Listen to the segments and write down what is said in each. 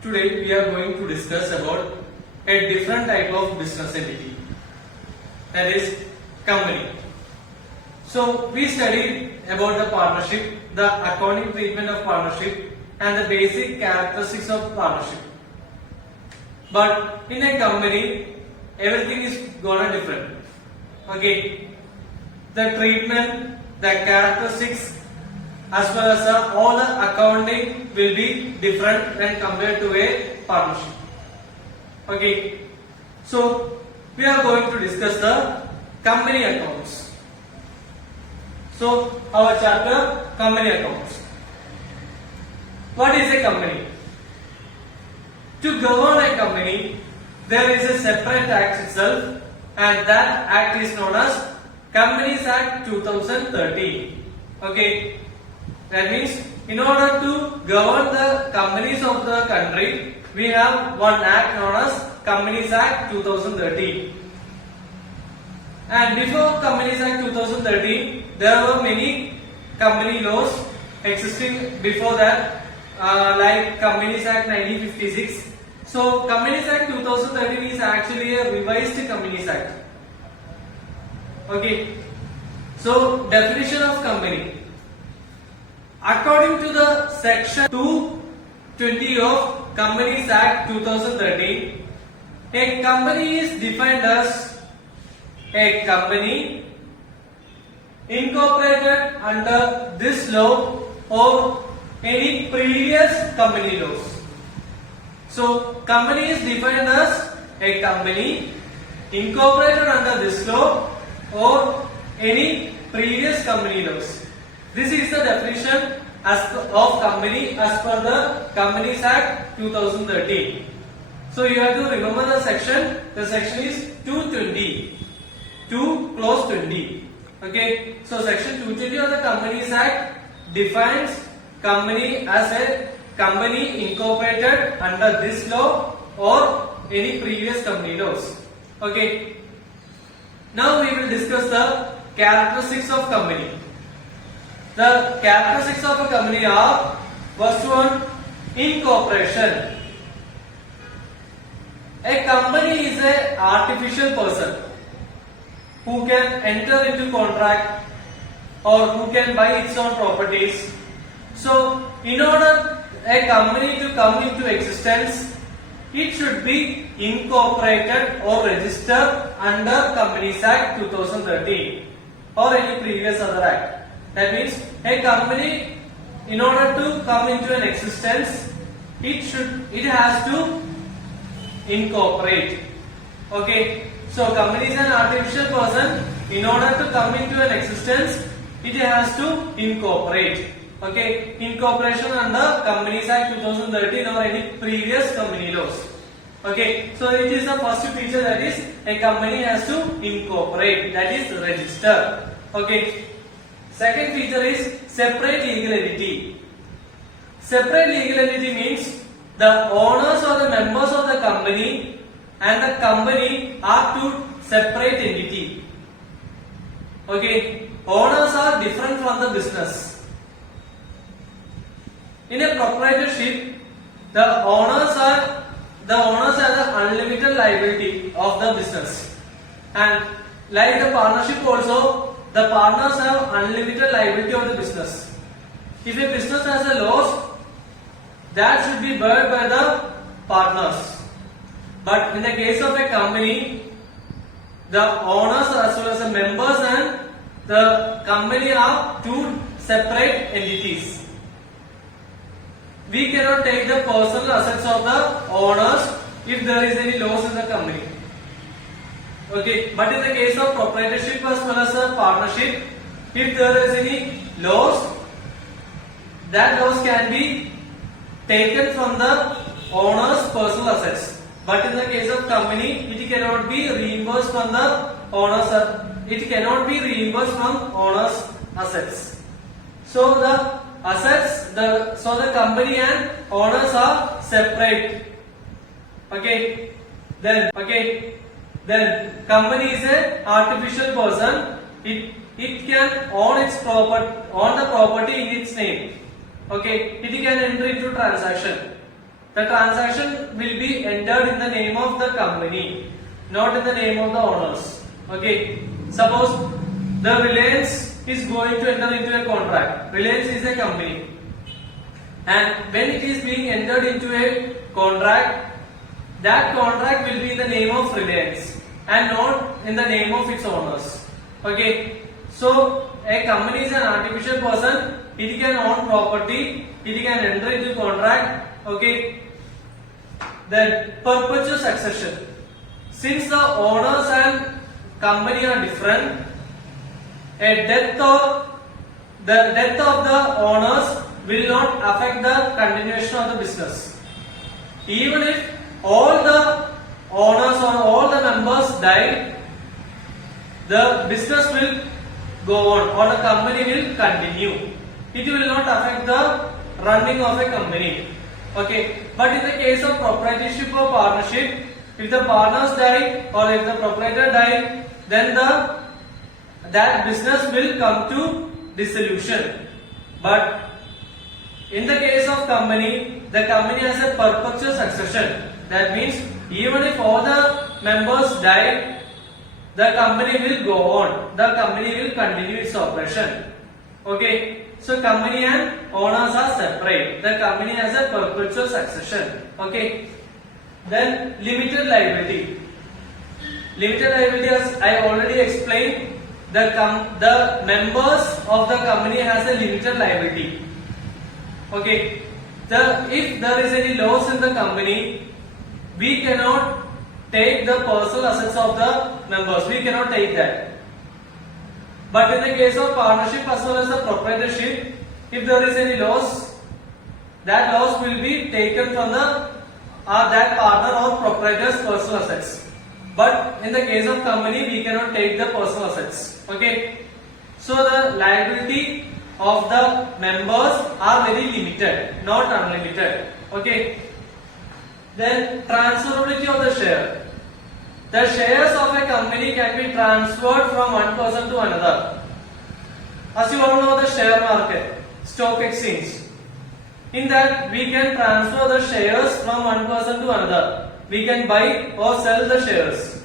Today we are going to discuss about a different type of business entity, that is company. So we studied about the partnership, the accounting treatment of partnership and the basic characteristics of partnership. But in a company everything is gonna different. Okay, the treatment, the characteristics as well as all the accounting will be different when compared to a partnership. Okay, so we are going to discuss the company accounts. So our chapter, company accounts. What is a company? To govern a company, there is a separate act itself, and that act is known as Companies Act 2013. Okay, that means in order to govern the companies of the country, we have one act known as Companies Act 2013. And before Companies Act 2013, there were many company laws existing before that, like Companies Act 1956. So Companies Act 2013 is actually a revised Companies Act. Okay. So definition of company. According to the section 220 of Companies Act 2013, a company is defined as a company incorporated under this law or any previous company laws. So company is defined as a company incorporated under this law or any previous company laws. This is the definition of company as per the Companies Act 2013. So you have to remember the section. The section is 220. 2 clause 20. Okay. So section 220 of the Companies Act defines company as a company incorporated under this law or any previous company laws. Okay. Now we will discuss the characteristics of company. The characteristics of a company are: first one, incorporation. A company is an artificial person who can enter into contract or who can buy its own properties. So in order a company to come into existence, it should be incorporated or registered under Companies Act 2013 or any previous other act. That means a company, in order to come into an existence, it has to incorporate. Okay, so company is an artificial person. In order to come into an existence, it has to incorporate. Okay, incorporation under Companies Act 2013 or any previous company laws. Okay, so it is the first feature, that is a company has to incorporate, that is register. Okay, second feature is separate legal entity. Separate legal entity means the owners or the members of the company and the company are two separate entity. Okay, owners are different from the business. In a proprietorship, the owners have the unlimited liability of the business, and like the partnership also, the partners have unlimited liability of the business. If a business has a loss, that should be borne by the partners. But in the case of a company, the owners as well as the members and the company are two separate entities. We cannot take the personal assets of the owners if there is any loss in the company. Okay, but in the case of proprietorship as well as a partnership, if there is any loss, that loss can be taken from the owner's personal assets. But in the case of company, it cannot be reimbursed from the owner's. It cannot be reimbursed from owner's assets. So the assets, the company and owners are separate. Okay. Then company is an artificial person. It can own the property in its name. Okay, it can enter into transaction. the transaction will be entered in the name of the company, not in the name of the owners. Okay. Suppose the Reliance is going to enter into a contract. Reliance is a company, and when it is being entered into a contract, that contract will be in the name of Reliance and not in the name of its owners. Okay. So a company is an artificial person. It can own property. It can enter into contract. Okay. Then perpetual succession. Since the owners and company are different, a death of the owners will not affect the continuation of the business. Even if all the owners or all the members die, the business will go on or the company will continue. It will not affect the running of a company. Okay. But in the case of proprietorship or partnership, if the partners die or if the proprietor die, then that business will come to dissolution. But in the case of company, the company has a perpetual succession. That means even if all the members die, the company will go on. The company will continue its operation. Okay. So company and owners are separate. The company has a perpetual succession. Okay. Then limited liability. Limited liability, as I already explained, the members of the company has a limited liability. Okay. If there is any loss in the company, we cannot take the personal assets of the members. We cannot take that. But in the case of partnership as well as the proprietorship, if there is any loss, that loss will be taken from that partner or proprietor's personal assets. But in the case of company, we cannot take the personal assets. Okay. So the liability of the members are very limited, not unlimited. Okay. Then transferability of the share. The shares of a company can be transferred from one person to another. As you all know, the share market, stock exchange. In that, we can transfer the shares from one person to another. We can buy or sell the shares.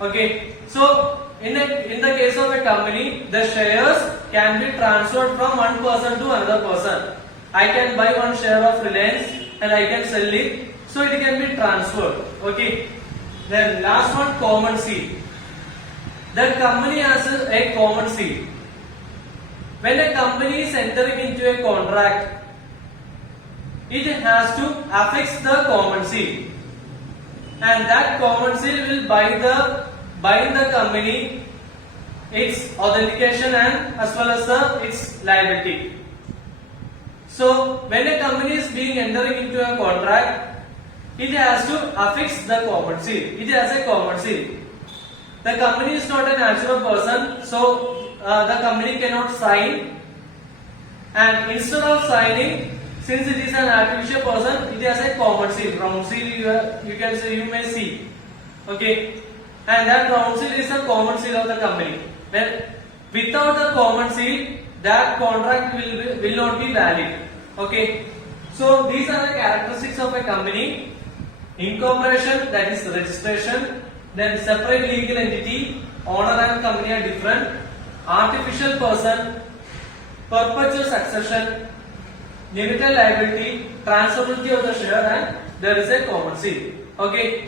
Okay. So in the case of a company, the shares can be transferred from one person to another person. I can buy one share of Reliance and I can sell it. So it can be transferred. Okay. Then last one, common seal. The company has a common seal. When a company is entering into a contract, it has to affix the common seal, and that common seal will bind the company, its authentication and as well as its liability. So when a company is being entering into a contract, it has to affix the common seal. It has a common seal. The company is not a natural person, so the company cannot sign. And instead of signing, since it is an artificial person, it has a common seal. Round seal you may see. Okay, and that round seal is the common seal of the company. When without the common seal, that contract will not be valid. Okay, so these are the characteristics of a company. Incorporation, that is registration. Then separate legal entity, owner and company are different. Artificial person, perpetual succession, limited liability, transferability of the share, and there is a common seal. Okay.